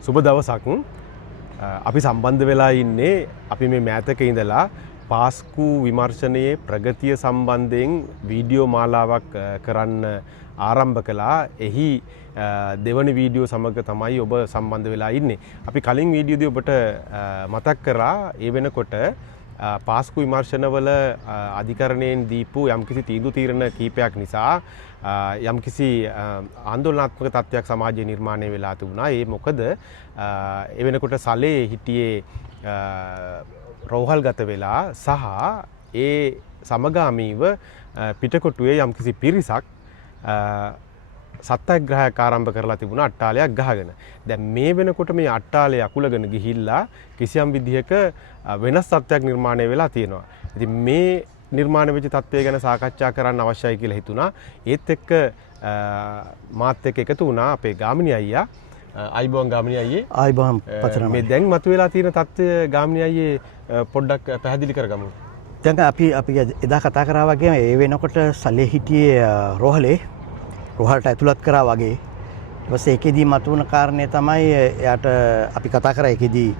සුබ දවසක්. අපි සම්බන්ධ වෙලා ඉන්නේ අපි මේ මෑතක ඉඳලා පාස්කු විමර්ශනයේ ප්‍රගතිය සම්බන්ධයෙන් වීඩියෝ මාලාවක් කරන්න ආරම්භ කළා. එහි දෙවන වීඩියෝ සමග තමයි ඔබ සම්බන්ධ වෙලා ඉන්නේ. අපි කලින් වීඩියෝදී ඔබට මතක් කරා ඒ වෙනකොට පාස්කු විමර්ශනවල අධිකරණයෙන් දීපු යම්කිසි තීන්දුව තීරණ කීපයක් නිසා යම්කිසි ආందోලනාත්මක තත්ත්වයක් සමාජයේ නිර්මාණය වෙලා තිබුණා. ඒ මොකද ඒ වෙනකොට සලේ හිටියේ රෝහල්ගත වෙලා සහ ඒ සමගාමීව පිටකොටුවේ යම්කිසි පිරිසක් සත්‍යග්‍රහයක් ආරම්භ කරලා තිබුණා අට්ටාලයක් ගහගෙන. දැන් මේ වෙනකොට මේ අට්ටාලය අකුලගෙන ගිහිල්ලා කිසියම් විදිහක වෙනස් තත්ත්වයක් නිර්මාණය වෙලා තියෙනවා. ඉතින් මේ නිර්මාණය වෙච්ච තත්ත්වය ගැන සාකච්ඡා කරන්න අවශ්‍යයි කියලා හිතුණා. ඒත් එක්ක මාත් එක්ක එකතු වුණා අපේ ගාමිණී අයියා. අයිබෝන් ගාමිණී අයියේ. අයිබෝන් පතරම. මේ දැන් මතුවලා තියෙන තත්ත්වය ගාමිණී අයියේ පොඩ්ඩක් පැහැදිලි කරගමු. දැන් අපි එදා කතා කරා වගේ ඒ වෙනකොට සලේ හිටියේ රෝහලට ඇතුළත් කරා වගේ. ඊට පස්සේ ඒකෙදී මතුවන කාරණේ තමයි එයාට අපි කතා කරා ඒකෙදී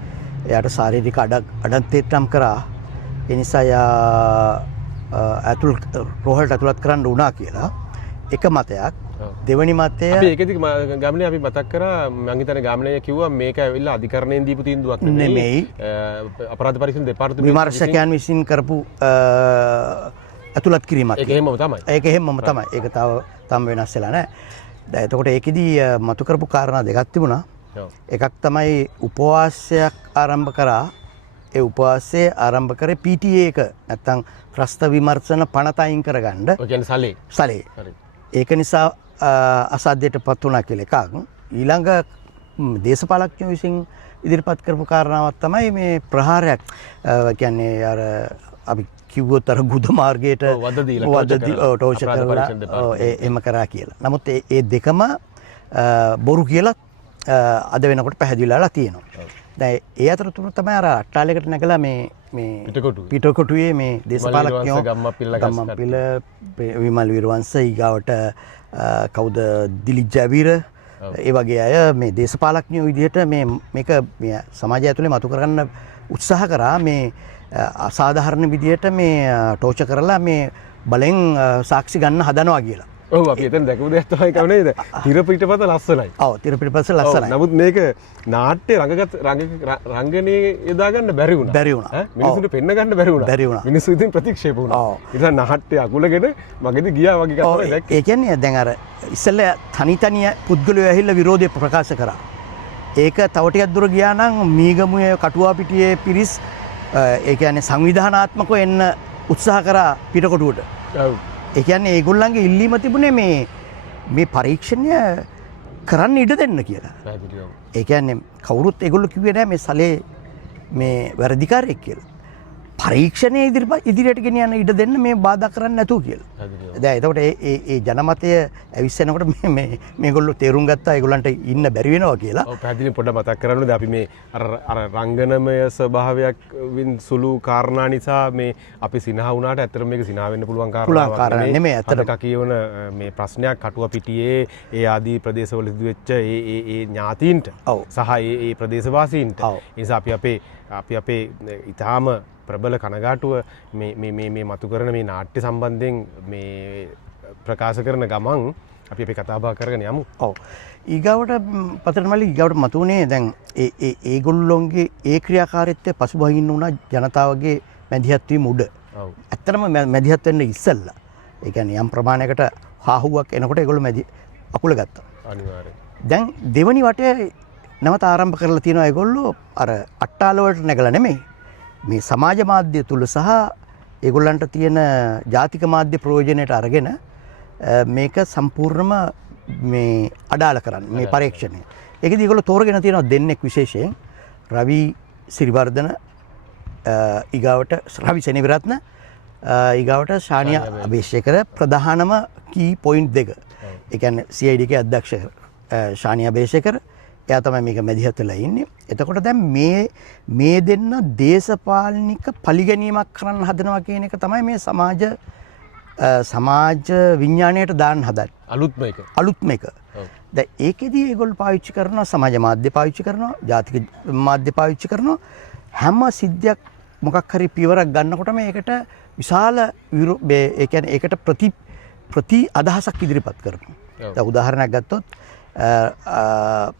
එයාට ශාරීරික අඩන්තේට්ටම් කරා. ඒ නිසා එයා රෝහලට ඇතුළත් කරන්න වුණා කියලා එක මතයක්. දෙවනි මතය අපි ඒකෙදි ගාමිණී අපි මතක් කරා මම හිතන්නේ ගාමිණී කිව්වා මේක ඇවිල්ලා අධිකරණයෙන් දීපු තීන්දුවක් නෙමෙයි. අපරාධ පරීක්ෂණ දෙපාර්තමේන්තුව විමර්ශකයන් විසින් කරපු ඇතුළත් කිරීමක්. ඒක එහෙමම තමයි. ඒක එහෙමම තමයි. ඒක තම වෙනස් වෙලා නැහැ. දැන් එතකොට ඒකෙදි මතු කරපු කාරණා දෙකක් තිබුණා. එකක් තමයි උපවාසයක් ආරම්භ කරා. ඒ උපවාසය ආරම්භ කරේ PTA එක නැත්තම් ප්‍රස්ත විමර්ශන පනත අයින් කරගන්න. ඔය කියන්නේ සලේ. ඒක නිසා අසාධ්‍යයටපත් වුණා කියලා එකක්. ඊළඟ දේශපාලඥයෝ විසින් ඉදිරිපත් කරපු කාරණාවක් තමයි මේ ප්‍රහාරයක් කියන්නේ අර අපි කිව්වොත් අර ගුද මාර්ගයට ටෝච කරලා එම කරා කියලා. නමුත් ඒ දෙකම බොරු කියලා අද වෙනකොට පැහැදිලිලා තියෙනවා. දැන් ඒ අතරතුර තමයි අර අට්ටාලයකට නැගලා මේ පිටකොටුවේ මේ දේශපාලඥයෝ ගම්මපිල විමල් වීරවංශ ඊගාවට කවුද දිලිජ් ජවීර ඒ වගේ අය මේ දේශපාලඥයෝ විදිහට මේක සමාජය ඇතුලේ මතු කරගන්න උත්සාහ කරා. මේ අසාධාරණ විදිහට මේ ටෝච කරලා මේ බලෙන් සාක්ෂි ගන්න හදනවා කියලා. ඔව් අපි එතන දැකපු දෙයක් තමයි කවුනේද? තිර පිටපත ලස්සනයි. ඔව් තිර පිටපත ලස්සනයි. නමුත් මේක නාට්‍ය රංගනයේ යොදා ගන්න බැරි වුණා. මිනිස්සුන්ට පෙන්න ගන්න බැරි වුණා. මිනිස්සු ඉතින් ප්‍රතික්ෂේප වුණා. ඊට නාට්‍ය අකුලගෙන මගෙදි ගියා වගේ කතාවක් දැක්කේ. ඒ කියන්නේ දැන් අර ඉස්සෙල්ලා තනි පුද්ගලයෝ ඇහිල්ලා විරෝධය ප්‍රකාශ කරා. ඒක තව ටිකක් දුර ගියා නම් මීගමුවේ කටුවාපිටියේ පිරිස් ඒ කියන්නේ සංවිධානාත්මකව එන්න උත්සාහ කරා පිටකොටුවට. ඔව්. ඒ කියන්නේ ඒගොල්ලන්ගේ ඉල්ලීම තිබුණේ මේ පරීක්ෂණය කරන්න ඉඩ දෙන්න කියලා. ඒ කියන්නේ කවුරුත් ඒගොල්ලෝ කිව්වේ නෑ මේ සලේ මේ වැරදිකාරයෙක් කියලා. පරීක්ෂණය ඉදිරියට ගෙනියන්න ඉඩ දෙන්න මේ බාධා කරන්න නැතුව කියලා. දැන් එතකොට ඒ ජනමතය ඇවිස්සෙනකොට මේගොල්ලෝ තේරුම් ගත්තා ඒගොල්ලන්ට ඉන්න බැරි වෙනවා කියලා. ඔව් පැහැදිලිව පොඩ්ඩක් මතක් කරන්න ඕනේ. අපි මේ අර රංගනමය ස්වභාවයක් සුළු කාරණා නිසා මේ අපි සිනහ වුණාට ඇත්තට මේක සිනහ වෙන්න පුළුවන් කාරණාවක් නෙමෙයි. ඇත්තට කියවන මේ ප්‍රශ්නයක් කටුවපිටියේ ඒ ආදී ප්‍රදේශවල සිදුවෙච්ච ඒ ඥාතීන්ට සහ ඒ ප්‍රදේශවාසීන්ට නිසා අපි අපේ ඊටාම ප්‍රබල කනගාටුව මේ මතු කරන මේ නාට්‍ය සම්බන්ධයෙන් මේ ප්‍රකාශ කරන ගමන් අපි කතා බහ කරගෙන යමු. ඔව්. ඊගාවට පතරමලි ඊගාවට මතුනේ දැන් ඒගොල්ලොන්ගේ ඒ ක්‍රියාකාරීත්වය පසුබහින්න උනා ජනතාවගේ මැදිහත් වීම උඩ. ඔව්. ඇත්තටම මැදිහත් වෙන්න ඉස්සෙල්ලා. ඒ කියන්නේ යම් ප්‍රමාණයකට හාහුවක් එනකොට ඒගොල්ලෝ අකුල ගත්තා. අනිවාර්යයෙන්. දැන් දෙවනි වටේ නැවත ආරම්භ කරලා තියෙනවා ඒගොල්ලෝ අර අට්ටාල වලට නැගලා නෙමෙයි. මේ සමාජ මාධ්‍ය තුල සහ ඒගොල්ලන්ට තියෙන ජාතික මාධ්‍ය ප්‍රයෝජනයට අරගෙන මේක සම්පූර්ණම මේ අඩාල කරන්න මේ පරීක්ෂණය. ඒකදී ඒගොල්ලෝ තෝරගෙන තියෙනවා දෙන්නෙක් විශේෂයෙන් රවි සිරිවර්ධන ඊගාවට රවි සෙනවිරත්න ඊගාවට ශානියා අබේශේකර ප්‍රධානම කී පොයින්ට් දෙක. ඒ කියන්නේ CID එකේ අධ්‍යක්ෂ ශානියා අබේශේකර එයා තමයි මේක මැදිහත් වෙලා ඉන්නේ. එතකොට දැන් මේ දෙන්න දේශපාලනික පරිගැනීමක් කරන්න හදනවා කියන එක තමයි මේ සමාජ විඥාණයට දාන්න හදන්නේ. අලුත්ම එක. දැන් ඒකෙදී ඒගොල්ලෝ පාවිච්චි කරනවා සමාජ මාධ්‍ය පාවිච්චි කරනවා ජාතික මාධ්‍ය පාවිච්චි කරනවා හැම සිද්ධියක් මොකක් හරි පියවරක් ගන්නකොට මේකට විශාල ඒ කියන්නේ ඒකට ප්‍රති අදහසක් ඉදිරිපත් කරනවා. දැන් උදාහරණයක් ගත්තොත්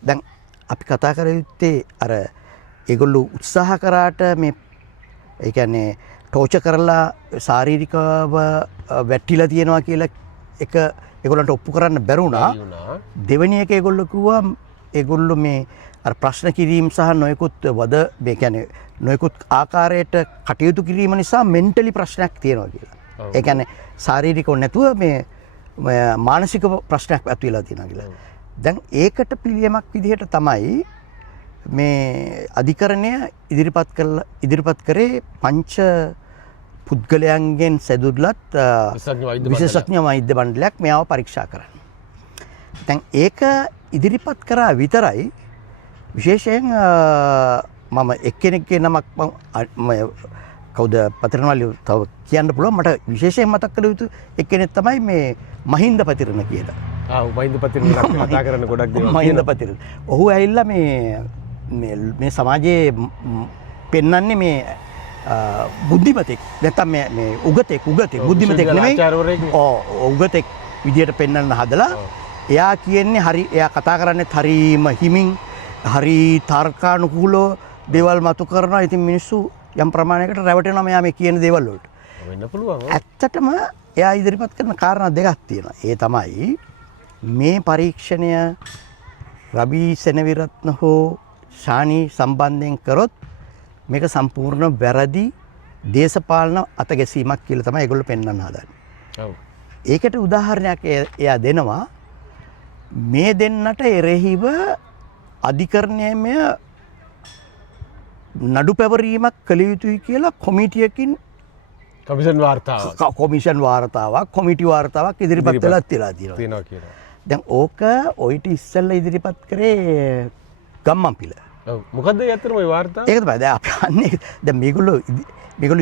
දැන් අපි කතා කර යුත්තේ අර ඒගොල්ලෝ උත්සාහ කරාට මේ ඒ කියන්නේ ටෝචර් කරලා ශාරීරිකව වැටිලා තියෙනවා කියලා එක ඒගොල්ලන්ට ඔප්පු කරන්න බැරුණා. දෙවෙනි එක ඒගොල්ලෝ කිව්වා ඒගොල්ලෝ මේ අර ප්‍රශ්න කිරීම සහ නොයෙකුත් වද මේ කියන්නේ නොයෙකුත් ආකාරයට කටයුතු කිරීම නිසා මෙන්ටලි ප්‍රශ්නයක් තියෙනවා කියලා. ඒ කියන්නේ ශාරීරිකව නැතුව මේ මානසික ප්‍රශ්නයක් ඇති වෙලා තියෙනවා කියලා. දැන් ඒකට පිළියමක් විදිහට තමයි මේ අධිකරණය ඉදිරිපත් කරේ පංච පුද්ගලයන්ගෙන් සැදුරුලත් විශේෂඥ වෛද්‍ය මණ්ඩලයක් මෙයාව පරීක්ෂා කරන්න. දැන් ඒක ඉදිරිපත් කරා විතරයි විශේෂයෙන් මම එක්කෙනෙක්ගේ නමක් කවුද පතිරණවල තව කියන්න පුළුවන් මට විශේෂයෙන් මතක් කළ යුතු එක්කෙනෙක් තමයි මේ මහින්ද පතිරණ කියලා. මහින්ද පතිරණ කතා කරන්න ගොඩක් දේවල්. මහින්ද පතිරණ. ඔහු ඇවිල්ලා මේ සමාජයේ පෙන්වන්නේ මේ බුද්ධිමතෙක් නැත්තම් මේ උගතෙක් බුද්ධිමතෙක් නෙමෙයි. උගතෙක් විදියට පෙන්වන්න හදලා එයා කියන්නේ හරි එයා කතා කරන්නේ හරීම හිමින් හරි තර්කානුකූලව දේවල් මතු කරනවා. ඉතින් මිනිස්සු යම් ප්‍රමාණයකට රැවටෙනවා මෙයා මේ කියන දේවල් වලට. වෙන්න පුළුවන්. ඇත්තටම එයා ඉදිරිපත් කරන කාරණා දෙකක් තියෙනවා. ඒ තමයි මේ පරීක්ෂණය රවි සෙනවිරත්න හෝ ශානි සම්බන්ධයෙන් කරොත් මේක සම්පූර්ණ වැරදි දේශපාලන අතගැසීමක් කියලා තමයි ඒගොල්ලෝ පෙන්වන්න හදන්නේ. ඔව්. ඒකට උදාහරණයක් එයා දෙනවා මේ දෙන්නට එරෙහිව අධිකරණයේම නඩු පැවරීමක් කළ යුතුයි කියලා කොමිටියකින් කොමිෂන් වාර්තාවක් කොමිටි වාර්තාවක් ඉදිරිපත් වෙලා තියෙනවා කියලා. දැන් ඕක ඔයිට ඉස්සෙල්ලා ඉදිරිපත් කරේ ගම්මන්පිල. ඔව්. මොකද්ද ඇත්තටම ওই වාර්තාව? ඒක තමයි. දැන් අපි අන්නේ දැන් මේගොල්ලෝ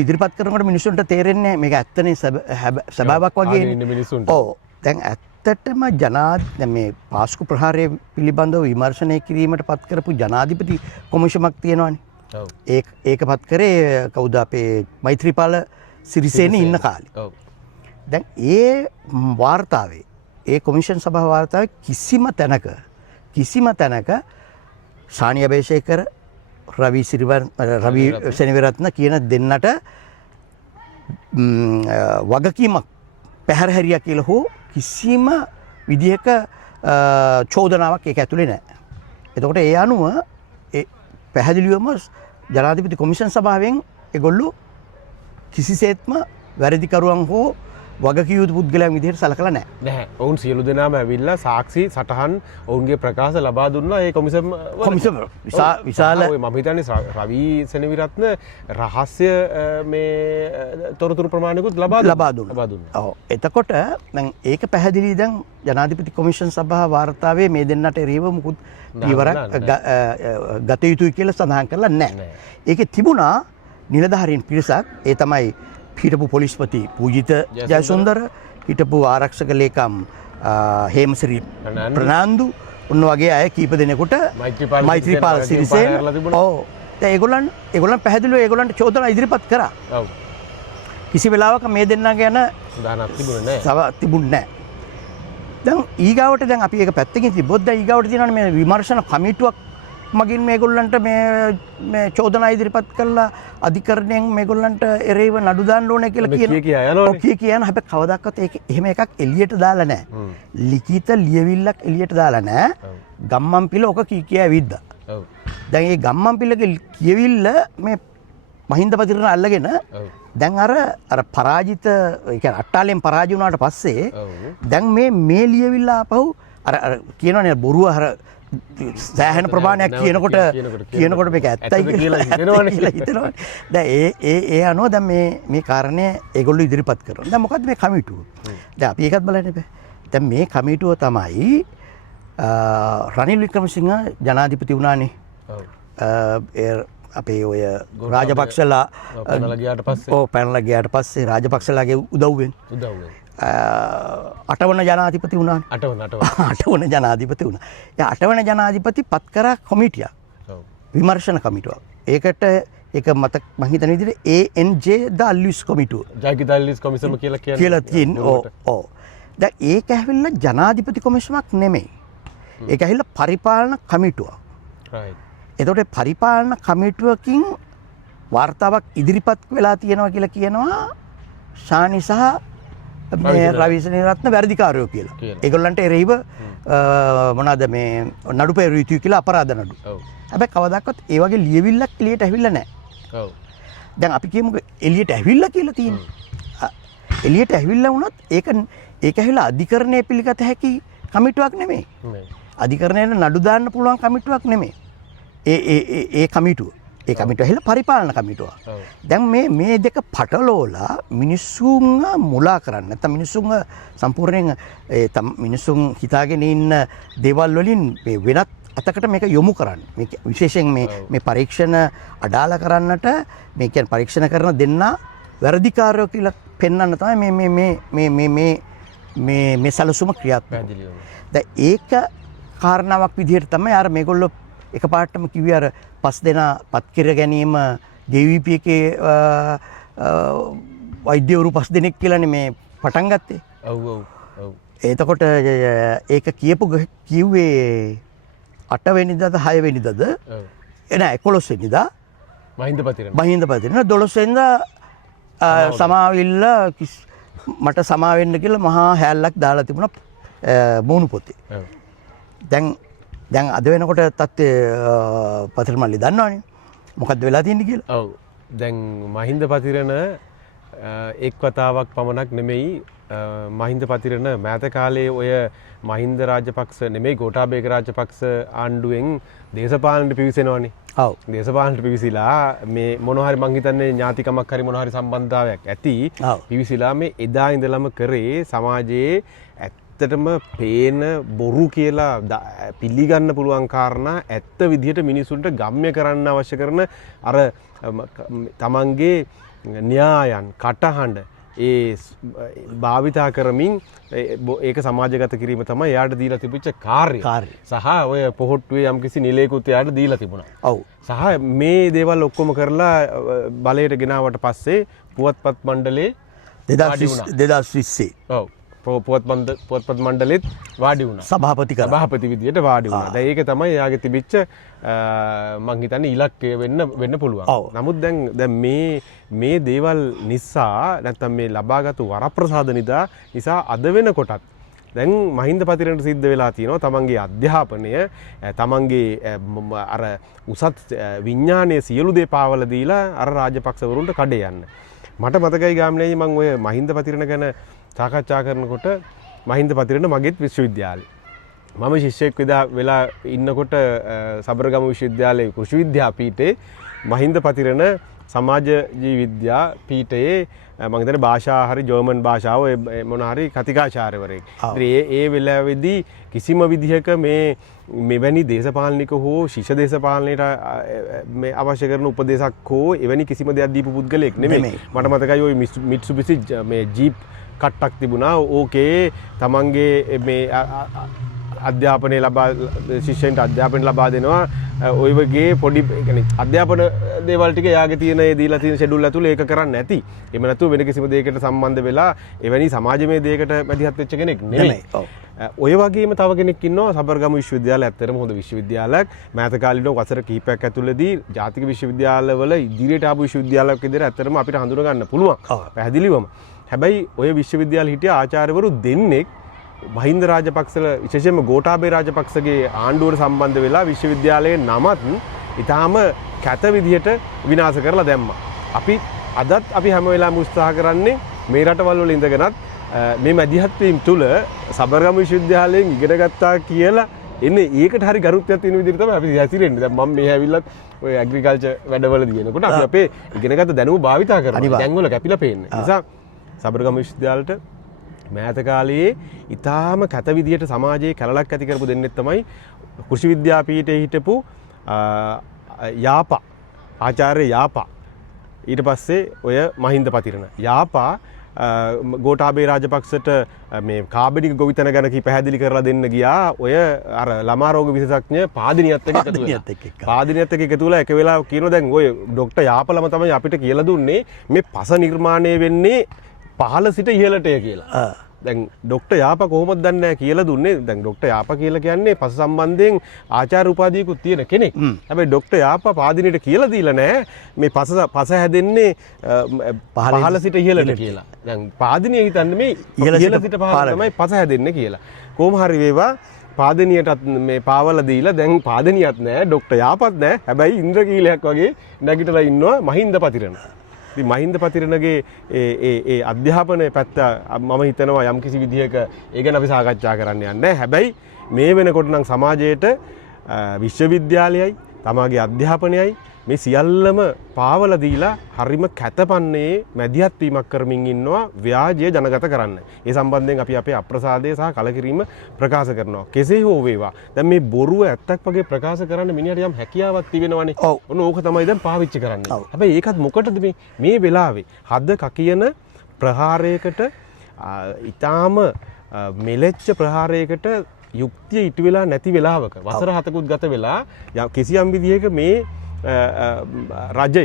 ඉදිරිපත් කරනකොට මිනිස්සුන්ට තේරෙන්නේ මේක ඇත්තනේ සබාවක් වගේ ඉන්න මිනිස්සුන්ට. ඔව්. දැන් ඇත්තටම මේ පාස්කු ප්‍රහාරය පිළිබඳව විමර්ශනය කිරීමට පත් කරපු ජනාධිපති කොමිෂමක් තියෙනවානේ. ඔව්. ඒක පත් කරේ කවුද අපේ මෛත්‍රීපාල සිරිසේන ඉන්න කාලේ. ඔව්. දැන් ඒ වාර්තාවේ ඒ කොමිෂන් සභාව වාර්තාවේ කිසිම තැනක ශානි අබේසේකර රවි සෙනවිරත්න කියන දෙන්නට වගකීමක් පැහැර හැරියා කියලා හෝ කිසිම විදිහක චෝදනාවක් ඒක ඇතුලේ නැහැ. එතකොට ඒ අනුව පැහැදිලිවම ජනාධිපති කොමිෂන් සභාවෙන් ඒගොල්ලෝ කිසිසේත්ම වැරදිකරුවන් හෝ වගකිය යුතු පුද්ගලයන් විදිහට සලකලා නැහැ. ඔවුන් සියලු දෙනාම ඇවිල්ලා සාක්ෂි සටහන් ඔවුන්ගේ ප්‍රකාශ ලබා දුන්නා ඒ කොමිසම විශාල මම හිතන්නේ රවි සෙනවිරත්න රහස්‍ය මේ තොරතුරු ප්‍රමාණිකුත් ලබා දුන්නා. ඔව්. එතකොට දැන් ඒක පැහැදිලි දැන් ජනාධිපති කොමිෂන් සභාව වාර්තාවේ මේ දෙන්නට එරෙහිව මුකුත් පියවරක් ගත යුතුයි කියලා සඳහන් කරලා නැහැ. ඒකේ තිබුණා නිලධාරීන් පිරිසක් ඒ තමයි හිටපු පොලිස්පති පූජිත ජයසුන්දර හිටපු ආරක්ෂක ලේකම් හේමසිරි ප්‍රනාන්දු උන්න වගේ අය කීප දෙනෙකුට මෛත්‍රීපාල සිරිසේන ඔව් දැන් ඒගොල්ලන් පැහැදිලිව ඒගොල්ලන්ට චෝදනා ඉදිරිපත් කරා. ඔව්. කිසි වෙලාවක මේ දෙන්නා ගැන සදානක් තිබුණේ නැහැ. දැන් ඊගාවට දැන් අපි ඒක පැත්තකින් තිබ්බොත් දැන් ඊගාවට තියෙනවානේ මේ විමර්ශන කමිටුවක් මගින් මේගොල්ලන්ට මේ චෝදනා ඉදිරිපත් කරලා අධිකරණයෙන් මේගොල්ලන්ට එරෙහිව නඩු දාන්න ඕනේ කියලා කියන හැබැයි කවදාකවත් ඒක එහෙම එකක් එළියට දාලා නැහැ. ලිඛිත ලියවිල්ලක් එළියට දාලා නැහැ. ගම්මන්පිල ඔක කියා ඇවිද්දා. ඔව්. දැන් මේ ගම්මන්පිලගේ කියවිල්ල මේ මහින්ද පතිරණ අල්ලගෙන දැන් අර පරාජිත ඒ කියන්නේ අට්ටාලෙන් පරාජය වුණාට පස්සේ දැන් මේ ලියවිල්ල ආපහු අර කියනවනේ බොරුව අර සෑහෙන ප්‍රමාණයක් කියනකොට මේක ඇත්තයි කියලා හිතනවා. දැන් ඒ අනුව දැන් මේ කාරණය ඒගොල්ලෝ ඉදිරිපත් කරනවා. දැන් මොකද්ද මේ කමිටුව? දැන් අපි ඒකත් බලන්න බෑ. දැන් මේ කමිටුව තමයි රනිල් වික්‍රමසිංහ ජනාධිපති වුණානේ. අපේ ඔය රාජපක්ෂලා පැනලා ගියාට පස්සේ රාජපක්ෂලාගේ උදව්වෙන් අටවන ජනාධිපති වුණා. අටවන ජනාධිපති වුණා. ඒ අටවන ජනාධිපති පත් කරා කොමිටියක්. විමර්ශන කමිටුවක්. ඒකට ඒක මතක මම හිතන විදිහට ANJ ද අල්විස් කොමිටුව. ජාගිත අල්විස් කොමිසම කියලා තියෙන්නේ. ඔව්. දැන් ඒක ඇවිල්ලා ජනාධිපති කොමිසමක් නෙමෙයි. ඒක ඇවිල්ලා පරිපාලන කමිටුවක්. right. එතකොට පරිපාලන කමිටුවකින් වාර්තාවක් ඉදිරිපත් වෙලා තියෙනවා කියලා කියනවා ශානි සහ මේ රවිසේනරත්න වැඩිකාරයෝ කියලා. ඒගොල්ලන්ට එරෙහිව මොනවාද මේ නඩු පෙරවිය යුතුයි කියලා අපරාධ නඩු. ඔව්. හැබැයි කවදාකවත් ඒ වගේ ලියවිල්ලක් එළියට ඇවිල්ලා නැහැ. ඔව්. දැන් අපි කියමුකෝ එළියට ඇවිල්ලා කියලා තියෙනවා. එළියට ඇවිල්ලා වුණත් ඒක ඇවිල්ලා අධිකරණය පිළිගත හැකි කමිටුවක් නෙමෙයි. අධිකරණයට නඩු දාන්න පුළුවන් කමිටුවක් නෙමෙයි. ඒ කමිටුව. ඒ කමිටුව ඇහිලා පරිපාලන කමිටුව. දැන් මේ දෙක පටලෝලා මිනිස්සුන්ව මුලා කරන්න. නැත්නම් මිනිස්සුන්ව සම්පූර්ණයෙන් මිනිස්සුන් හිතාගෙන ඉන්න දේවල් වලින් වෙනත් අතකට මේක යොමු කරන්න. මේ විශේෂයෙන් මේ පරීක්ෂණ අඩාල කරන්නට මේ කියන්නේ පරීක්ෂණ කරන දෙන්නා වැරදිකාරයෝ කියලා පෙන්වන්න තමයි මේ සැලසුම ක්‍රියාත්මක වෙන්නේ. දැන් ඒක කාරණාවක් විදිහට තමයි අර මේගොල්ලෝ එකපාරටම කිව්වේ අර 5 දෙනා පත් කර ගැනීම JVP එකේ වෛද්‍යවරු 5 දෙනෙක් කියලානේ මේ පටන් ගත්තේ. ඔව් ඔව් ඔව්. එතකොට ඒක කිව්වේ 8 වෙනිදාද 6 වෙනිදාද? ඔව්. එනෑ 11 වෙනිදා මහින්ද පතිරණ 12 වෙනිදා සමාවිල්ල මට සමා වෙන්න කියලා මහා හැල්ලක් දාලා තිබුණා මූණු පොතේ. ඔව්. දැන් අද වෙනකොට තත්ත්වය පතිර මල්ලි දන්නවනේ මොකද්ද වෙලා තියෙන්නේ කියලා. ඔව්. දැන් මහින්ද පතිරණ එක් වතාවක් පමණක් නෙමෙයි මහින්ද පතිරණ මෑත කාලේ ඔය මහින්ද රාජපක්ෂ නෙමෙයි ගෝඨාභය රාජපක්ෂ ආණ්ඩුවෙන් දේශපාලනට පිවිසෙනවනේ. ඔව්. දේශපාලනට පිවිසිලා මේ මොන හරි මං හිතන්නේ ඥාතිකමක් හරි මොන හරි සම්බන්ධතාවයක් ඇති. පිවිසිලා මේ එදා ඉඳලම කරේ සමාජයේ ඇත්තටම පේන බොරු කියලා පිළිගන්න පුළුවන් කාරණා ඇත්ත විදිහට මිනිසුන්ට ගම්ම්‍ය කරන්න අවශ්‍ය කරන අර තමන්ගේ න්‍යායන් කටහඬ ඒ භාවිතා කරමින් ඒක සමාජගත කිරීම තමයි එයාට දීලා තිබිච්ච කාර්යය. සහ ඔය පොහොට්ටුවේ යම්කිසි නිලයකුත් එයාට දීලා තිබුණා. ඔව්. සහ මේ දේවල් ඔක්කොම කරලා බලයට ගෙනාවට පස්සේ පුවත්පත් මණ්ඩලේ 2020 ඔව් පුවත්පත් මණ්ඩලෙත් වාඩි වුණා. සභාපති විදියට වාඩි වුණා. දැන් ඒක තමයි එයාගේ තිබිච්ච මං හිතන්නේ ඉලක්කය වෙන්න පුළුවන්. නමුත් දැන් මේ දේවල් නිසා නැත්නම් මේ ලබාගත් වරප්‍රසාද නිසා අද වෙනකොටත් දැන් මහින්ද පතිරණට සිද්ධ වෙලා තියෙනවා තමන්ගේ අධ්‍යාපනය තමන්ගේ අර උසස් විඥානයේ සියලු දේ පාවල දීලා අර රාජපක්ෂවරුන්ට කඩේ යන්න. මට මතකයි ගාමිණී මම ඔය මහින්ද පතිරණ ගැන සාකච්ඡා කරනකොට මහින්ද පතිරණ මගේත් විශ්වවිද්‍යාලේ මම ශිෂ්‍යයෙක් වෙලා ඉන්නකොට සබරගමු විශ්වවිද්‍යාලයේ කෘෂි විද්‍යා පීඨේ මහින්ද පතිරණ සමාජ ජීව විද්‍යා පීඨයේ මම හිතන්නේ භාෂා හරි ජර්මන් භාෂාව මොන හරි කතිකාචාර්යවරයෙක්. ඒ වෙලාවේදී කිසිම විදිහක මෙවැනි දේශපාලනික හෝ ශිෂ්‍ය දේශපාලනයට මේ අවශ්‍ය කරන උපදේශක් හෝ එවැනි කිසිම දෙයක් දීපු පුද්ගලයෙක් නෙමෙයි. මට මතකයි ওই මිට්සුබිසි මේ ජීප් කට්ටක් තිබුණා. ඕකේ තමන්ගේ මේ අධ්‍යාපනය ලබා ශිෂ්‍යයන්ට අධ්‍යාපනය ලබා දෙනවා. ඔය වගේ පොඩි يعني අධ්‍යාපන දේවල් ටික යාගේ තියෙන ඒ දීලා තියෙන ෂෙඩියුල් ඇතුළේ ඒක කරන්නේ නැති. එහෙම නැතුව වෙන කිසිම දෙයකට සම්බන්ධ වෙලා එවැනි සමාජමය දෙයකට මැදිහත් වෙච්ච කෙනෙක් නෙමෙයි. ඔය වගේම තව කෙනෙක් ඉන්නවා සබරගමු විශ්වවිද්‍යාලය. ඇත්තටම හොඳ විශ්වවිද්‍යාලයක්. මෑත කාලේදී වසර කිහිපයක් ඇතුළතදී ජාතික විශ්වවිද්‍යාලවල ඉදිරියට ආපු විශ්වවිද්‍යාලයක් විදිහට ඇත්තටම අපිට හඳුනා ගන්න පුළුවන්. පැහැදිලිවම. හැබැයි ඔය විශ්වවිද්‍යාල හිටිය ආචාර්යවරු දෙන්නෙක් මහින්ද රාජපක්ෂල විශේෂයෙන්ම ගෝඨාභය රාජපක්ෂගේ ආණ්ඩුවට සම්බන්ධ වෙලා විශ්වවිද්‍යාලයේ නමත් ඊටාම කැත විදිහට විනාශ කරලා දැම්මා. අදත් අපි හැම වෙලාවෙම උත්සාහ කරන්නේ මේ රටවල් වල ඉඳගෙනත් මේ මැදිහත් වීම තුල සබරගමු විශ්වවිද්‍යාලයෙන් ඉගෙන ගත්තා කියලා එන්නේ ඒකට හරි ගරුත්වයක් තියෙන විදිහට තමයි අපි හැසිරෙන්නේ. දැන් මම මේ ඇවිල්ලත් ඔය ඇග්‍රිකල්චර් වැඩවලදී එනකොට අපි අපේ ඉගෙනගත්ත දැනුම භාවිතා කරනවා. දැන් වල කැපිලා පේන්නේ. නිසා සබරගමු විශ්වවිද්‍යාලයට මෑත කාලයේ ඊටාම කැත විදියට සමාජයේ කැලලක් ඇති කරපු දෙන්නෙක් තමයි කෘෂි විද්‍යා පීඨයේ හිටපු යාපා ආචාර්ය යාපා. ඊට පස්සේ ඔය මහින්ද පතිරණ යාපා ගෝඨාභය රාජපක්ෂට මේ කාබනික ගොවිතැන ගැන කී පැහැදිලි කරලා දෙන්න ගියා ඔය අර ළමා රෝග විශේෂඥ පාදිනියත් එක්ක එකතු වෙලා. පාදිනියත් එක්ක එකතු වෙලා එක වෙලාවක කියනවා දැන් ඔය ડોක්ටර් යාපලම තමයි අපිට කියලා දුන්නේ මේ පස නිර්මාණය වෙන්නේ පහළ සිට ඉහළටය කියලා. දැන් ડોක්ටර් යාප කොහොමද දන්නේ නැහැ කියලා දුන්නේ. දැන් ડોක්ටර් යාප කියලා කියන්නේ පස සම්බන්ධයෙන් ආචාර්ය උපාධියකුත් තියෙන කෙනෙක්. හැබැයි ડોක්ටර් යාප පාදිනියට කියලා දීලා නැහැ මේ පස හැදෙන්නේ පහළ සිට ඉහළට කියලා. දැන් පාදිනිය හිතන්නේ මේ ඉහළ සිට පහළ තමයි පස හැදෙන්නේ කියලා. කොහොම හරි වේවා පාදිනියටත් මේ පාවල දීලා දැන් පාදිනියත් නැහැ ડોක්ටර් යාපත් නැහැ. හැබැයි ඉන්ද්‍රකීලයක් වගේ නැගිටලා ඉන්නවා මහින්ද පතිරණ. ඉතින් මහින්ද පතිරණගේ ඒ අධ්‍යාපනයේ පැත්ත මම හිතනවා යම් කිසි විදිහක ඒ ගැන අපි සාකච්ඡා කරන්න යන්නේ. හැබැයි මේ වෙනකොට නම් සමාජයේට විශ්වවිද්‍යාලයයි තමාගේ අධ්‍යාපනයයි මේ සියල්ලම පාවල දීලා හරිම කැතපන්නේ මැදිහත් වීමක් කරමින් ඉන්නවා ව්‍යාජය ජනගත කරන්න. ඒ සම්බන්ධයෙන් අපි අපේ අප්‍රසාදය සහ කලකිරීම ප්‍රකාශ කරනවා. කෙසේ හෝ වේවා දැන් මේ බොරුව ඇත්තක් වගේ ප්‍රකාශ කරන්න මිනිහට යම් හැකියාවක් තිබෙනවනේ. ඔන්න ඕක තමයි දැන් පාවිච්චි කරන්නේ. හැබැයි ඒකත් මොකටද මේ වෙලාවේ හද කකියන ප්‍රහාරයකට ඊටාම මෙලෙච්ච ප්‍රහාරයකට යුක්තිය ඉටු වෙලා නැති වෙලාවක වසර 7කුත් ගත වෙලා කිසියම් විදිහක මේ රජය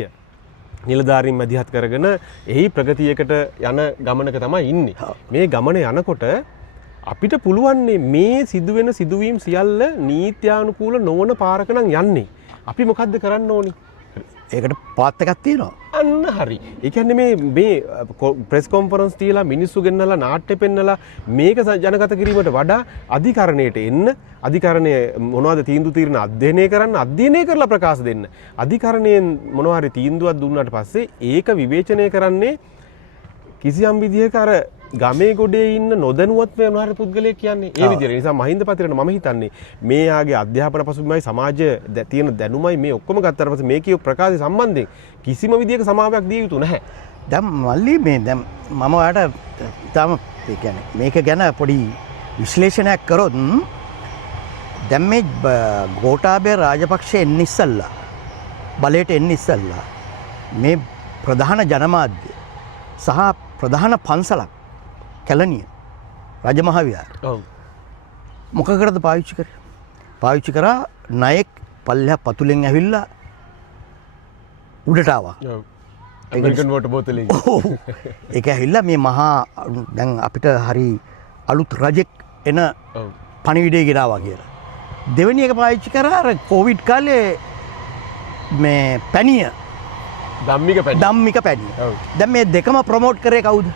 නිලධාරීන් මැදිහත් කරගෙන එහි ප්‍රගතියකට යන ගමනක තමයි ඉන්නේ. මේ ගමන යනකොට අපිට පුළුවන් මේ සිදුවෙන සිදුවීම් සියල්ල නීත්‍යානුකූල නොවන පාරක නම් යන්නේ. අපි මොකද්ද කරන්න ඕනි? ඒකට පාත් එකක් තියෙනවා. අන්න හරි. ඒ කියන්නේ මේ ප්‍රෙස් කොන්ෆරන්ස් තියලා මිනිස්සු ගෙන්නලා නාට්‍ය පෙන්නලා මේක ජනගත කිරීමට වඩා අධිකරණයට එන්න, අධිකරණය මොනවද තීන්දුව తీරන අධ්‍යයනය කරන්න, අධ්‍යයනය කරලා ප්‍රකාශ දෙන්න. අධිකරණයෙන් මොනවා හරි තීන්දුවක් දුන්නාට පස්සේ ඒක විවේචනය කරන්නේ කිසියම් විදිහක අර ගමේ ගොඩේ ඉන්න නොදැනුවත් වෙන හරි පුද්ගලයෙක් කියන්නේ ඒ විදිහට. ඒ නිසා මහින්ද පතිරණ මම හිතන්නේ මේ ආගේ අධ්‍යාපන පසුබිමයි සමාජය තියෙන දැනුමයි මේ ඔක්කොම ගත්තාට පස්සේ මේ කියු ප්‍රකාශය සම්බන්ධයෙන් කිසිම විදිහක සමාවයක් දිය යුතු නැහැ. දැන් මල්ලි මේ දැන් මම ඔයාලට තාම ඒ කියන්නේ මේක ගැන පොඩි විශ්ලේෂණයක් කරොත් දැන් මේ ගෝඨාභය රාජපක්ෂ එන්න ඉස්සල්ලා බලයට එන්න ඉස්සල්ලා මේ ප්‍රධාන ජනමාධ්‍ය සහ ප්‍රධාන පන්සලක් කැලණිය රජමහා විහාර මොකකටද පාවිච්චි කරේ? පාවිච්චි කරා ණයෙක් පල්ලෙහා පතුලෙන් ඇවිල්ලා උඩට ආවා. ඇමරිකන් වෝටර් බෝතලේ. ඒක ඇවිල්ලා මේ මහා දැන් අපිට හරි අලුත් රජෙක් එන පණිවිඩය ගෙනාවා කියලා. දෙවෙනි එක පාවිච්චි කරා අර කොවිඩ් කාලේ මේ පැණිය ධම්මික පැණිය. දැන් මේ දෙකම ප්‍රොමෝට් කරේ කවුද?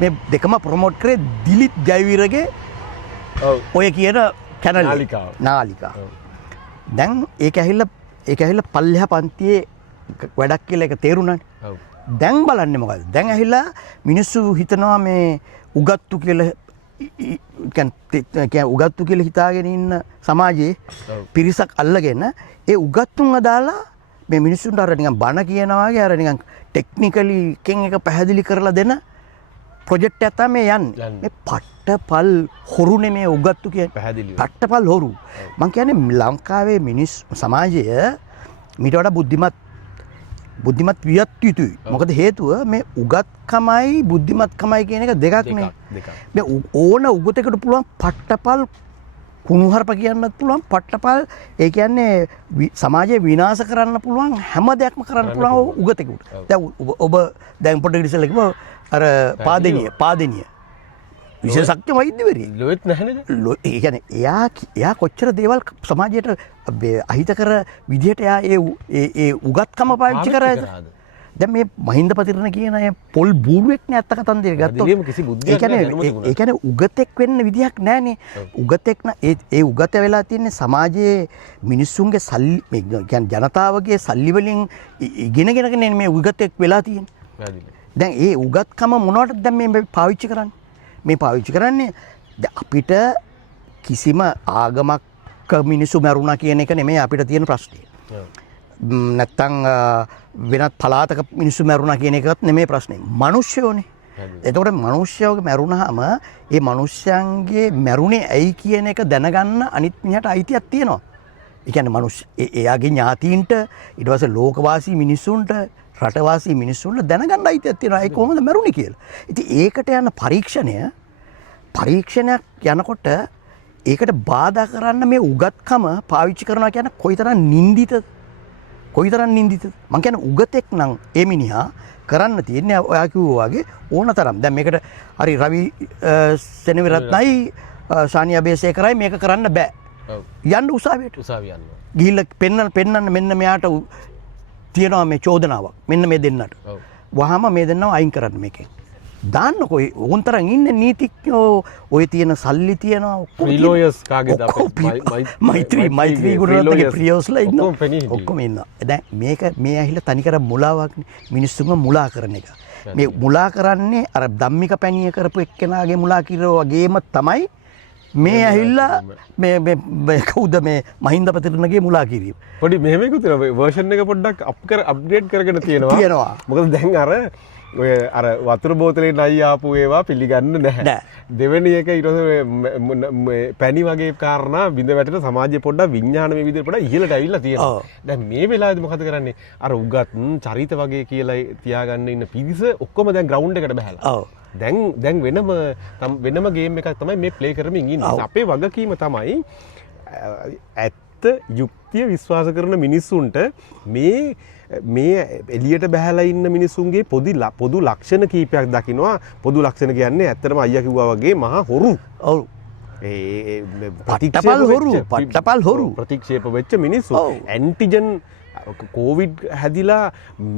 මේ දෙකම ප්‍රොමෝට් කරේ දිලිත් ජයවීරගේ ඔය කියන කැනල් නාලිකාව. දැන් ඒක ඇහිල්ලා පල්ලෙහා පන්තියේ වැඩක් කියලා ඒක තේරුණානේ. දැන් බලන්නේ මොකද? දැන් ඇහිල්ලා මිනිස්සු හිතනවා මේ උගත්තු කියලා උගත්තු කියලා හිතාගෙන ඉන්න සමාජයේ පිරිසක් අල්ලගෙන ඒ උගත්තුන් අදාලා මේ මිනිස්සුන්ට අර නිකන් බණ කියනවා වගේ අර නිකන් ටෙක්නිකලි එකෙන් එක පැහැදිලි කරලා දෙන ප්‍රොජෙක්ට් එකක් තමයි යන්නේ. මේ පට්ටපල් හොරුනේ මේ උගත්තු කියන්නේ. පැහැදිලිව. පට්ටපල් හොරු. මං කියන්නේ ලංකාවේ මිනිස් සමාජය මීට වඩා බුද්ධිමත් වියත් යුතුයි. මොකද හේතුව මේ උගත්කමයි බුද්ධිමත්කමයි කියන එක දෙකක් නේ. මේ ඕන උගතෙකුට පුළුවන් පට්ටපල් කුණුහරුප කියන්නත් පුළුවන් පට්ටපල් ඒ කියන්නේ සමාජය විනාශ කරන්න පුළුවන් හැම දෙයක්ම කරන්න පුළුවන් උගතෙකුට. දැන් ඔබ දැන් පොඩ්ඩක් ඉස්සෙල්ලා කිව්වා අර පාදිනිය විශේෂඥ වෛද්‍යවරිය ලොයිත් නැහැනේ. ඒ කියන්නේ එයා කොච්චර දේවල් සමාජයට අහිත කර විදිහට එයා ඒ උගත්කම පාවිච්චි කරාද? දැන් මේ මහින්ද පතිරණ කියන අය පොල් බූරුවෙක් නේ අත්ත කතන්දර ගත්තොත්. ඒ කියන්නේ උගතෙක් වෙන්න විදිහක් නැහනේ. උගතෙක් ඒ උගත වෙලා තියෙන්නේ සමාජයේ මිනිස්සුන්ගේ සල්ලි මේ කියන්නේ ජනතාවගේ සල්ලි වලින් ඉගෙනගෙන මේ උගතෙක් වෙලා තියෙන්නේ. දැන් ඒ උගත්කම මොනවටද දැන් මේ පාවිච්චි කරන්නේ? මේ පාවිච්චි කරන්නේ අපිට කිසිම ආගමක් මිනිස්සු මරුණා කියන එක නෙමෙයි අපිට තියෙන ප්‍රශ්නේ. නැත්තම් වෙනත් පළාතක මිනිස්සු මැරුණා කියන එකත් නෙමෙයි ප්‍රශ්නේ. මිනිස්සුනේ. එතකොට මිනිස්සුගේ මැරුණාම ඒ මිනිස්යන්ගේ මැරුණේ ඇයි කියන එක දැනගන්න අනිත් මිනිහට අයිතියක් තියෙනවා. ඒ කියන්නේ මිනිස් එයාගේ ඥාතීන්ට ඊට පස්සේ ලෝකවාසී මිනිස්සුන්ට රටවාසී මිනිස්සුන්ට දැනගන්න අයිතියක් තියෙනවා ඒ කොහොමද මැරුණේ කියලා. ඉතින් ඒකට යන පරීක්ෂණයක් යනකොට ඒකට බාධා කරන්න මේ උගත්කම පාවිච්චි කරනවා කියන්නේ කොයිතරම් නින්දිතද? මං කියන්නේ උගතෙක් නම් ඒ මිනිහා කරන්න තියෙන්නේ ඔයා කිව්වා වගේ ඕන තරම්. දැන් මේකට හරි රවි සෙනවිරත්නයි ශානියා බේසේකරයි මේක කරන්න බෑ. යන්න උසාවියට. උසාවිය යන්න. ගිහිල්ලා පෙන්නන්න මෙන්න මෙයාට තියෙනවා මේ චෝදනාවක්. මෙන්න මේ දෙන්නට. වහම මේ දෙන්නව අයින් කරන්න මේකෙන්. දාන්නකො උන් තරම් ඉන්නේ නීතිඥයෝ ඔය තියෙන සල්ලි තියනවා ඔක්කොම ෆ්‍රීලෝයර්ස් කාගේද අපේ මෛත්‍රී ගුණරත්නගේ ප්‍රියෝස්ලා ඉන්නවා ඔක්කොම ඉන්නවා. දැන් මේක මේ ඇහිලා තනිකර මුලාවක් මිනිස්සුන්ව මුලා කරන එක. මේ මුලා කරන්නේ අර ධම්මික පැණිය කරපු එක්කෙනාගේ මුලා කිරෝ වගේම තමයි මේ ඇහිල්ලා මේ කවුද මේ මහින්ද ප්‍රතිරණගේ මුලා කිරීම. පොඩි මෙහෙමකුත් තියෙනවා වර්ෂන් එක පොඩ්ඩක් අප්ග්‍රේඩ් කරගෙන තියෙනවා. මොකද දැන් ඔය අර වතුර බෝතලේ නයි ආපු ඒවා පිළිගන්න නැහැ. දෙවෙනි එක ඊට පස්සේ පැණි වගේ කාරණා බිඳ වැටෙන සමාජයේ පොඩ්ඩක් විඥාන මේ විදිහට පොඩ්ඩක් ඉහළට ඇවිල්ලා තියෙනවා. දැන් මේ වෙලාවේදී මොකද කරන්නේ? අර උගත් චරිත වගේ කියලා තියාගන්න ඉන්න පිරිස ඔක්කොම දැන් ග්‍රවුන්ඩ් එකට බහැලා. දැන් වෙනම ගේම් එකක් තමයි මේ ප්ලේ කරමින් ඉන්නේ. අපේ වගකීම තමයි ඇත්ත යුක්තිය විශ්වාස කරන මිනිස්සුන්ට මේ එලියට බැහැලා ඉන්න මිනිසුන්ගේ පොදු ලක්ෂණ කීපයක් දකිනවා. පොදු ලක්ෂණ කියන්නේ ඇත්තටම අයියා කිව්වා වගේ මහා හොරු. ඔව්. පට්ටපල් හොරු ප්‍රතික්ෂේප වෙච්ච මිනිස්සු. ඇන්ටිජන් කෝවිඩ් හැදිලා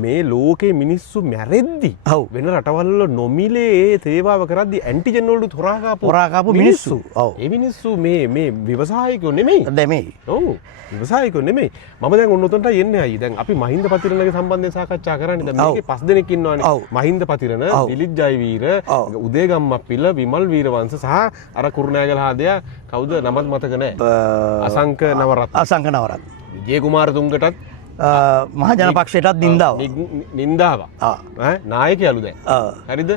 මේ ලෝකේ මිනිස්සු මැරෙද්දි වෙන රටවල් නොමිලේ ඒ සේවාව කරද්දි ඇන්ටිජන් වලට හොරාකාපු මිනිස්සු. ඒ මිනිස්සු මේ ව්‍යවසායිකයෝ නෙමෙයි. ඔව්. ව්‍යවසායිකයෝ නෙමෙයි. මම දැන් ඔන්න උතන්ට එන්නේ අයියේ. දැන් අපි මහින්ද පතිරණගේ සම්බන්ධයෙන් සාකච්ඡා කරන්නේ. දැන් මේකේ 5 දෙනෙක් ඉන්නවානේ. මහින්ද පතිරණ, දිලිත් ජයවීර, උදේගම්මප්පිල, විමල් වීරවංශ සහ අර කුරුණෑගල හාදයා කවුද නමත් මතක නැහැ. අසංක නවරත්න. විජේ කුමාර තුංගටත් මහජන පක්ෂයටත් නින්දාව නායකයලු දැන්. හරිද?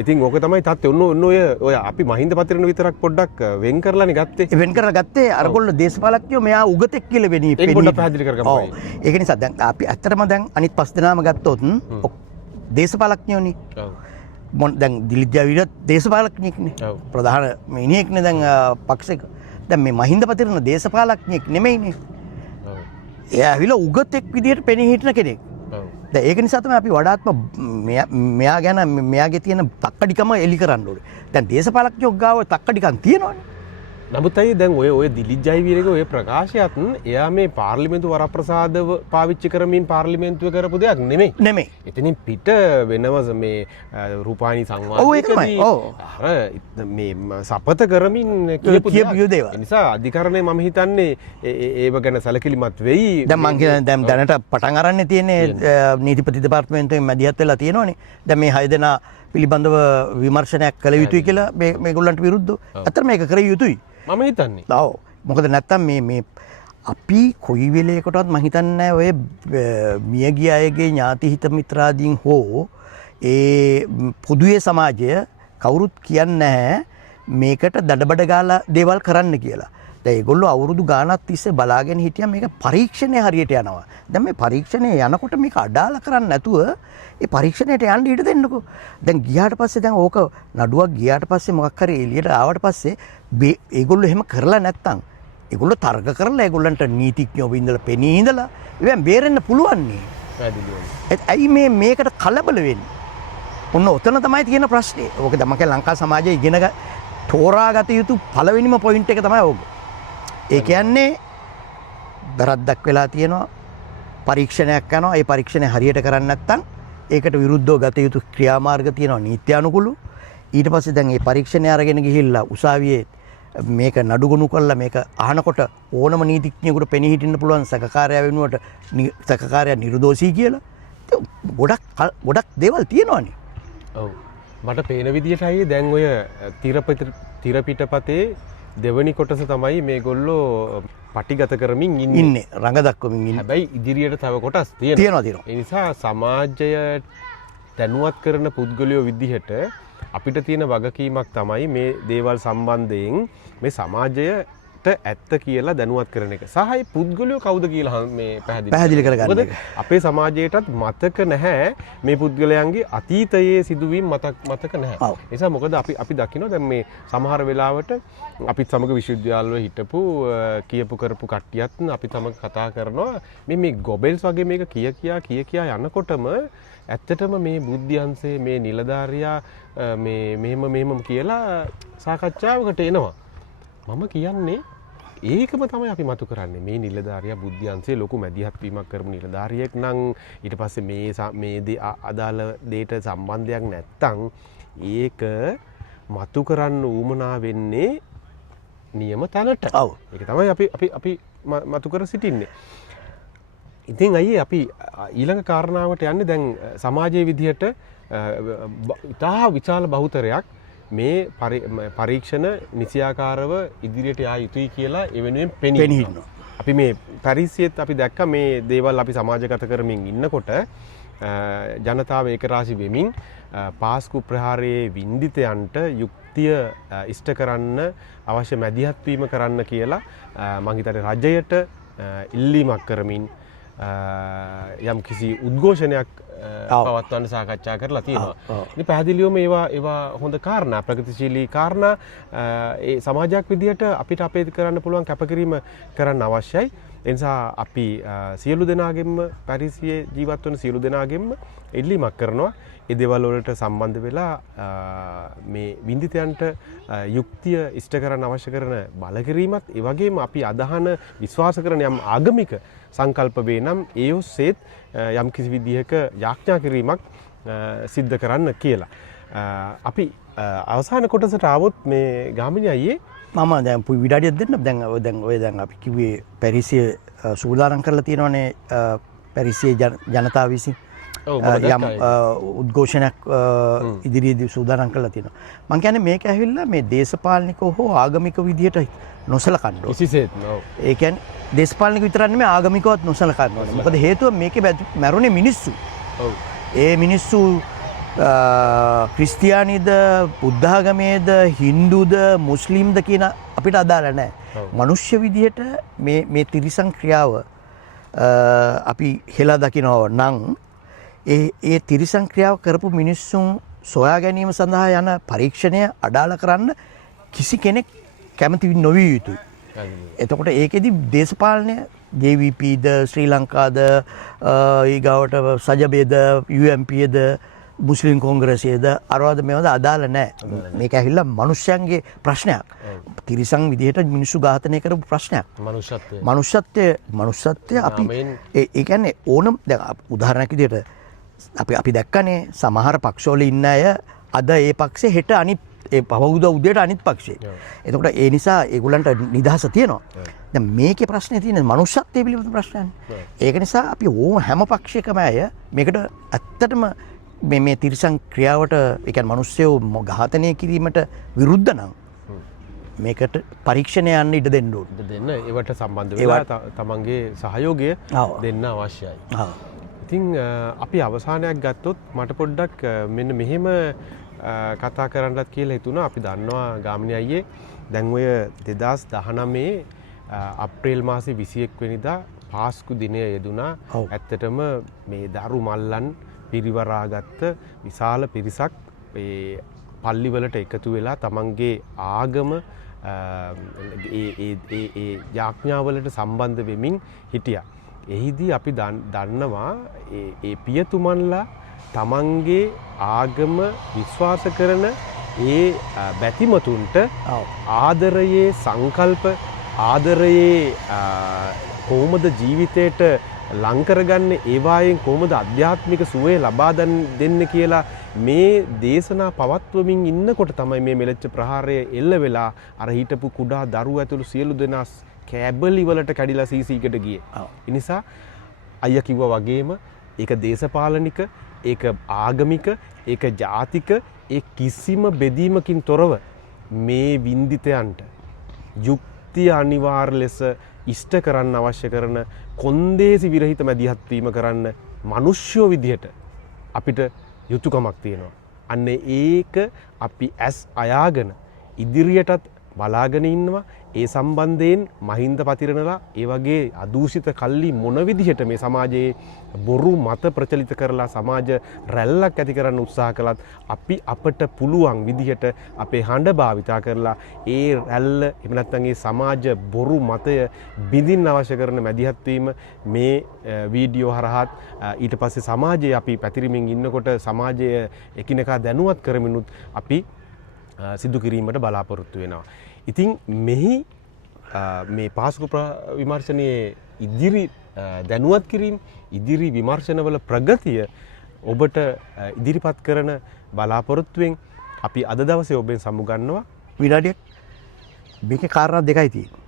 ඉතින් ඕක තමයි තත්ත්වය. ඔන්න ඔය අපි මහින්ද පතිරණ විතරක් පොඩ්ඩක් වෙන් කරලානේ ගත්තේ. වෙන් කරලා ගත්තේ අරගොල්ලෝ දේශපාලඥයෝ මෙයා උගතෙක් කියලා වෙන්නේ. ඒක පොඩ්ඩක් පැහැදිලි කරගමු. ඒක නිසා දැන් අපි ඇත්තටම දැන් අනිත් 5 දෙනාම ගත්තොත් දේශපාලඥයෝනේ. දැන් දිලිත් ජයවීර දේශපාලඥයෙක්නේ. ප්‍රධාන මිනිහෙක්නේ දැන් පක්ෂයක. දැන් මේ මහින්ද පතිරණ දේශපාලඥයෙක් නෙමෙයිනේ. එයා ඇවිල්ලා උගතෙක් විදිහට පෙනී හිටින කෙනෙක්. දැන් ඒක නිසා තමයි අපි වඩාත්ම මෙයා ගැන මෙයාගේ තියෙන තක්කඩිකම එලි කරන්න ඕනේ. දැන් දේශපාලඥයෝ ගාව තක්කඩිකම් තියෙනවනේ. නමුත් අයි දැන් ඔය දිලිත් ජයවීරගේ ඔය ප්‍රකාශයත් එයා මේ පාර්ලිමේන්තු වරප්‍රසාදව පාවිච්චි කරමින් පාර්ලිමේන්තුවේ කරපු දෙයක් නෙමෙයි. එතනින් පිට වෙනම මේ රූපානි සංවාදයකදී අර මේ සපත කරමින් කියපු දේවල්. ඒ නිසා අධිකරණය මම හිතන්නේ ඒව ගැන සැලකිලිමත් වෙයි. දැන් මං කියන දැන් දැනට පටන් අරන්නේ තියෙන්නේ නීතිපති දෙපාර්තමේන්තුවෙන් මැදිහත් වෙලා තියෙනවනේ. දැන් මේ 6 දෙනා පිළිබඳව විමර්ශනයක් කළ යුතුයි කියලා මේගොල්ලන්ට විරුද්ධව. අතන මේක කර යුතුයි. මම හිතන්නේ. ඔව්. මොකද නැත්තම් මේ අපි කොයි වෙලේකටවත් මම හිතන්නේ ඔය මියගිය අයගේ ඥාති හිත මිත්‍රාදීන් හෝ ඒ පොදුවේ සමාජය කවුරුත් කියන්නේ නැහැ මේකට දඩබඩ ගාලා දේවල් කරන්න කියලා. දැන් ඒගොල්ලෝ අවුරුදු ගාණක් තිස්සේ බලාගෙන හිටියා මේක පරීක්ෂණය හරියට යනවා. දැන් මේ පරීක්ෂණය යනකොට මේක අඩාල කරන්නේ නැතුව ඒ පරීක්ෂණයට යන්න ඉඩ දෙන්නකෝ. දැන් ගියාට පස්සේ දැන් ඕක නඩුවක් ගියාට පස්සේ මොකක් හරි එළියට ආවට පස්සේ ඒගොල්ලෝ එහෙම කරලා නැත්තම් ඒගොල්ලෝ තර්ක කරලා ඒගොල්ලන්ට නීතිඥයෝ ඉඳලා පෙනී ඉඳලා ඉතින් බේරෙන්න පුළුවන් නේ. ඇයි මේකට කලබල වෙන්නේ? ඔන්න ඔතන තමයි තියෙන ප්‍රශ්නේ. ඕක තමයි ලංකා සමාජයේ ඉගෙන තෝරාගත යුතු පළවෙනිම පොයින්ට් එක තමයි ඕක. ඒ කියන්නේ වැරද්දක් වෙලා තියෙනවා පරීක්ෂණයක් කරනවා. ඒ පරීක්ෂණය හරියට කරන්නේ නැත්නම් ඒකට විරුද්ධව ගත යුතු ක්‍රියාමාර්ග තියෙනවා නීත්‍යානුකූලව. ඊට පස්සේ දැන් මේ පරීක්ෂණය අරගෙන ගිහිල්ලා උසාවියේ මේක නඩුගුණු කරලා මේක අහනකොට ඕනම නීතිඥයෙකුට පෙනී හිටින්න පුළුවන් සැකකාරයා වෙනුවට සැකකාරයා නිර්දෝෂී කියලා. ගොඩක් දේවල් තියෙනවානේ. ඔව්. මට පේන විදිහටයි දැන් ඔය තිරපිටපතේ දෙවනි කොටස තමයි මේගොල්ලෝ පටිගත කරමින් ඉන්නේ රඟ දක්වමින් ඉන්නේ. හැබැයි ඉදිරියට තව කොටස් තියෙනවා. ඒ නිසා සමාජය දැනුවත් කරන පුද්ගලයෝ විදිහට අපිට තියෙන වගකීමක් තමයි මේ දේවල් සම්බන්ධයෙන් මේ සමාජයට ඇත්ත කියලා දැනුවත් කරන එක. සහ පුද්ගලයෝ කවුද කියලා මේ පැහැදිලි කරගන්න එක. අපේ සමාජයටත් මතක නැහැ මේ පුද්ගලයන්ගේ අතීතයේ සිදුවීම් මතක නැහැ. ඒ නිසා මොකද අපි දකිනවා දැන් මේ සමහර වෙලාවට අපිත් සමග විශ්වවිද්‍යාලවල හිටපු කියපු කරපු කට්ටියත් අපිත් සමග කතා කරනවා මේ ගොබෙල්ස් වගේ මේක කියා යනකොටම ඇත්තටම මේ බුද්ධ්‍යංශයේ මේ නිලධාරියා මේ මෙහෙම කියලා සාකච්ඡාවකට එනවා. මම කියන්නේ ඒකම තමයි අපි මතු කරන්නේ. මේ නිලධාරියා බුද්ධ්‍යංශයේ ලොකු මැදිහත් වීමක් කරපු නිලධාරියෙක් නම් ඊට පස්සේ මේ අදාළ දෙයට සම්බන්ධයක් නැත්තම් ඒක මතු කරන්න ඌමනා වෙන්නේ නියම තැනට. ඔව්. ඒක තමයි අපි මතු කර සිටින්නේ. ඉතින් අයියේ අපි ඊළඟ කාරණාවට යන්නේ දැන් සමාජයේ විදිහට ඉතා විශාල බහුතරයක් මේ පරීක්ෂණ නිසියාකාරව ඉදිරියට යා යුතුයි කියලා ඒ වෙනුවෙන් පෙනී ඉන්නවා. අපි මේ පැරිසියෙත් අපි දැක්ක මේ දේවල් අපි සමාජගත කරමින් ඉන්නකොට ජනතාව ඒකරාශි වෙමින් පාස්කු ප්‍රහාරයේ වින්දිතයන්ට යුක්තිය ඉෂ්ට කරන්න අවශ්‍ය මැදිහත් වීම කරන්න කියලා මං හිතන්නේ රජයට ඉල්ලීමක් කරමින් යම් කිසි උද්ඝෝෂණයක් පවත්වන්න සාකච්ඡා කරලා තියෙනවා. ඉතින් පැහැදිලිවම ඒවා හොඳ කාරණා, ප්‍රගතිශීලී කාරණා. ඒ සමාජයක් විදිහට අපිට අපේ කරන්න පුළුවන් කැපකිරීම කරන්න අවශ්‍යයි. ඒ නිසා අපි සියලු දෙනාගෙන්ම පැරිසියේ ජීවත් වන සියලු දෙනාගෙන්ම ඉල්ලීමක් කරනවා. ඒ දේවල් වලට සම්බන්ධ වෙලා මේ වින්දිතයන්ට යුක්තිය ඉෂ්ට කරන්න අවශ්‍ය කරන බලකිරීමත් ඒ වගේම අපි අදහන විශ්වාස කරන යම් ආගමික සංකල්ප වේ නම් ඒ ඔස්සේත් යම් කිසි විදිහක යාඥා කිරීමක් සිද්ධ කරන්න කියලා. අපි අවසාන කොටසට ආවොත් මේ ගාමිණී අයියේ මම දැන් පුයි විඩාඩියක් දෙන්න. දැන් අපි කිව්වේ පැරිසිය සූදානම් කරලා තියෙනවානේ පැරිසියේ ජනතාව විසින් යම් උද්ඝෝෂණයක් ඉදිරියේදී සූදානම් කරලා තියෙනවා. මම කියන්නේ මේක ඇවිල්ලා මේ දේශපාලනිකව හෝ ආගමික විදියට නොසලකන්න ඕනේ. කිසිසේත්ම. ඒ කියන්නේ දේශපාලනික විතරක් නෙමෙයි ආගමිකවත් නොසලකන්න ඕනේ. මොකද හේතුව මේකේ මැරුණේ මිනිස්සු. ඔව්. ඒ මිනිස්සු ක්‍රිස්තියානිද, බුද්ධාගමේද, හින්දුද, මුස්ලිම්ද කියන අපිට අදාළ නැහැ. මනුෂ්‍ය විදියට මේ තිරිසන් ක්‍රියාව අපි හෙලා දකිනවා නම් ඒ තිරිසන් ක්‍රියාව කරපු මිනිස්සුන් සොයා ගැනීම සඳහා යන පරීක්ෂණය අඩාල කරන්න කිසි කෙනෙක් කැමති නොවිය යුතුයි. එතකොට ඒකෙදි දේශපාලනය JVPද, ශ්‍රී ලංකාද, ඊගාවට සජබේද, UMPද, මුස්ලිම් කොංග්‍රසයේද අරවාද මේවද අදාළ නැහැ. මේක ඇහිල්ලා මනුෂ්‍යයන්ගේ ප්‍රශ්නයක්. තිරිසන් විදිහට මිනිස්සු ඝාතනය කරපු ප්‍රශ්නයක්. මනුෂ්‍යත්වය අපි ඒ කියන්නේ ඕනම දැන් උදාහරණයක් විදිහට අපි දැක්කනේ සමහර පක්ෂවල ඉන්න අය අද ඒ පක්ෂේ හෙට අනිත් ඒ පහුගියදා උදේට අනිත් පක්ෂේ. එතකොට ඒ නිසා ඒගොල්ලන්ට නිදහස තියෙනවා. දැන් මේකේ ප්‍රශ්නේ තියෙන්නේ මනුෂ්‍යත්වයේ පිළිබඳ ප්‍රශ්නයනේ. ඒක නිසා අපි හැම පක්ෂයකම අය මේකට ඇත්තටම මේ තිරිසන් ක්‍රියාවට ඒ කියන්නේ මිනිස්සුව ඝාතනය කිරීමට විරුද්ධ නම් මේකට පරීක්ෂණය යන්න ඉඩ දෙන්න ඕනේ. දෙන්න ඒවට සම්බන්ධ වෙලා තමන්ගේ සහයෝගය දෙන්න අවශ්‍යයි. ඉතින් අපි අවසානයක් ගත්තොත් මට පොඩ්ඩක් මෙන්න මෙහෙම කතා කරන්නත් කියලා හිතුණා. අපි දන්නවා ගාමිණී අයියේ දැන් ඔය 2019 අප්‍රේල් මාසේ 21 වෙනිදා පාස්කු දිනය යෙදුණා. ඇත්තටම මේ දරු මල්ලන් පිරිවරාගත්ත විශාල පිරිසක් ඒ පල්ලිවලට එකතු වෙලා තමන්ගේ ආගම ඒ යාඥාවලට සම්බන්ධ වෙමින් හිටියා. එහිදී අපි දන්නවා ඒ පියතුමන්ලා තමන්ගේ ආගම විශ්වාස කරන ඒ බැතිමතුන්ට ආදරයේ සංකල්ප ආදරයේ කොහොමද ජීවිතයට ලංකරගන්න ඒවායෙන් කොහොමද අධ්‍යාත්මික සුවය ලබා දෙන්න කියලා මේ දේශනා පවත්වමින් ඉන්නකොට තමයි මේ මෙලෙච්ච ප්‍රහාරය එල්ල වෙලා අර හිටපු කුඩා දරුවෝ ඇතුළු සියලු දෙනා කැබලි වලට කැඩිලා සීසීකට ගියේ. ඒ නිසා අයියා කිව්වා වගේම ඒක දේශපාලනික, ඒක ආගමික, ඒක ජාතික, ඒ කිසිම බෙදීමකින් තොරව මේ වින්දිතයන්ට යුක්තිය අනිවාර්ය ලෙස ඉෂ්ට කරන්න අවශ්‍ය කරන කොන්දේසි විරහිත මැදිහත් වීම කරන්න මිනිස්සුયો විදිහට අපිට යුතුයකමක් තියෙනවා. අන්න ඒක අපි ඇස් අයාගෙන ඉදිරියටත් බලාගෙන ඉන්නවා. ඒ සම්බන්ධයෙන් මහින්ද පතිරණලා ඒ වගේ අදූෂිත කල්ලි මොන විදිහට මේ සමාජයේ බොරු මත ප්‍රචලිත කරලා සමාජ රැල්ලක් ඇති කරන්න උත්සාහ කළත් අපි අපට පුළුවන් විදිහට අපේ හඬ භාවිතා කරලා ඒ රැල්ල එහෙම නැත්නම් ඒ සමාජ බොරු මතය බිඳින්න අවශ්‍ය කරන මැදිහත් වීම මේ වීඩියෝ හරහාත් ඊට පස්සේ සමාජයේ අපි පැතිරෙමින් ඉන්නකොට සමාජය එකිනෙකා දැනුවත් කරමිනුත් අපි සිදු කිරීමට බලාපොරොත්තු වෙනවා. ඉතින් මෙහි මේ පාස්කු විමර්ශනයේ ඉදිරි දැනුවත් කිරීම ඉදිරි විමර්ශනවල ප්‍රගතිය ඔබට ඉදිරිපත් කරන බලාපොරොත්තුවෙන් අපි අද දවසේ ඔබෙන් සමුගන්නවා. විනාඩියක් මේකේ කාරණා දෙකයි තියෙන්නේ.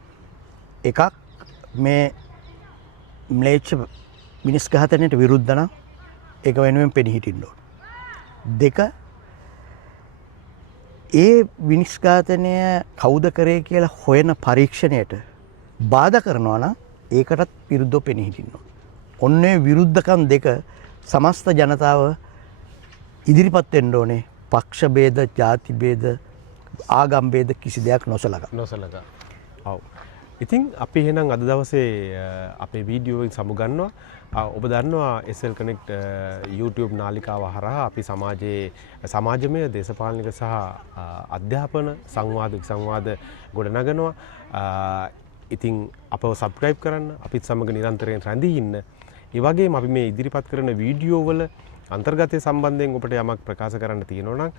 එකක් මේ ම්ලේච්ඡ මිනිස් ඝාතනයට විරුද්ධ නම් ඒක වෙනුවෙන් පෙනී හිටින්න ඕන. දෙක ඒ විනිශ්ඝාතනය කවුද කරේ කියලා හොයන පරීක්ෂණයට බාධා කරනවා නම් ඒකටත් විරුද්ධව පෙනී හිටින්න ඕන. ඔන්නේ විරුද්ධකම් දෙක සමස්ත ජනතාව ඉදිරිපත් වෙන්න ඕනේ. පක්ෂ ભેද, ಜಾති ભેද, ආගම් ભેද කිසි දෙයක් නොසලකා. ඔව්. ඉතින් අපි එහෙනම් අද දවසේ අපේ වීඩියෝ එකෙන් සමුගන්නවා. ඔබ දන්නවා SL Connect YouTube නාලිකාව හරහා අපි සමාජමය දේශපාලනික සහ අධ්‍යාපන සංවාද ගොඩනගනවා. ඉතින් අපව සබ්ස්ක්‍රයිබ් කරන්න, අපිත් සමග නිරන්තරයෙන් රැඳී ඉන්න. ඒ වගේම අපි මේ ඉදිරිපත් කරන වීඩියෝ වල අන්තර්ගතය සම්බන්ධයෙන් ඔබට යමක් ප්‍රකාශ කරන්න තියෙනවා නම්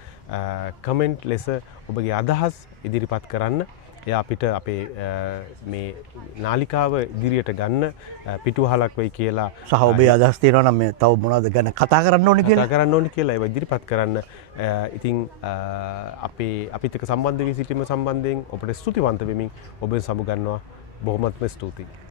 කමෙන්ට් ලෙස ඔබගේ අදහස් ඉදිරිපත් කරන්න. එයා අපිට අපේ මේ නාලිකාව ඉදිරියට ගන්න පිටුවහලක් වෙයි කියලා සහ ඔබේ අදහස් තියෙනවා නම් මේ තව මොනවද ගැන කතා කරන්න ඕනේ කියලා ඒව ඉදිරිපත් කරන්න. ඉතින් අපිත් එක්ක සම්බන්ධ වී සිටීම සම්බන්ධයෙන් ඔබට ස්තුතිවන්ත වෙමින් ඔබෙන් සමුගන්නවා. බොහොමත්ම ස්තුතියි.